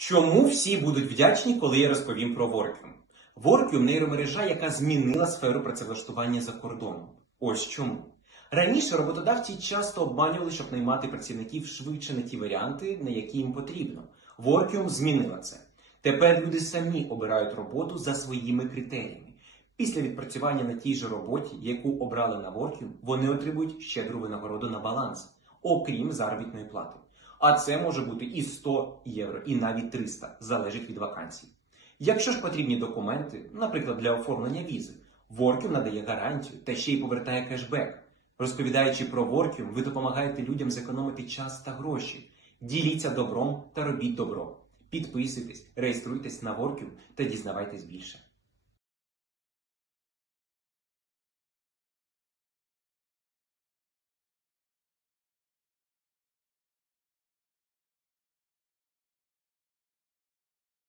Чому всі будуть вдячні, коли я розповім про Workium? Workium – нейромережа, яка змінила сферу працевлаштування за кордоном. Ось чому. Раніше роботодавці часто обманювали, щоб наймати працівників швидше на ті варіанти, на які їм потрібно. Workium змінила це. Тепер люди самі обирають роботу за своїми критеріями. Після відпрацювання на тій же роботі, яку обрали на Workium, вони отримують щедру винагороду на баланс, окрім заробітної плати. А це може бути і 100 євро, і навіть 300, залежить від вакансій. Якщо ж потрібні документи, наприклад, для оформлення візи, Workium надає гарантію та ще й повертає кешбек. Розповідаючи про Workium, ви допомагаєте людям зекономити час та гроші. Діліться добром та робіть добро. Підписуйтесь, реєструйтесь на Workium та дізнавайтесь більше.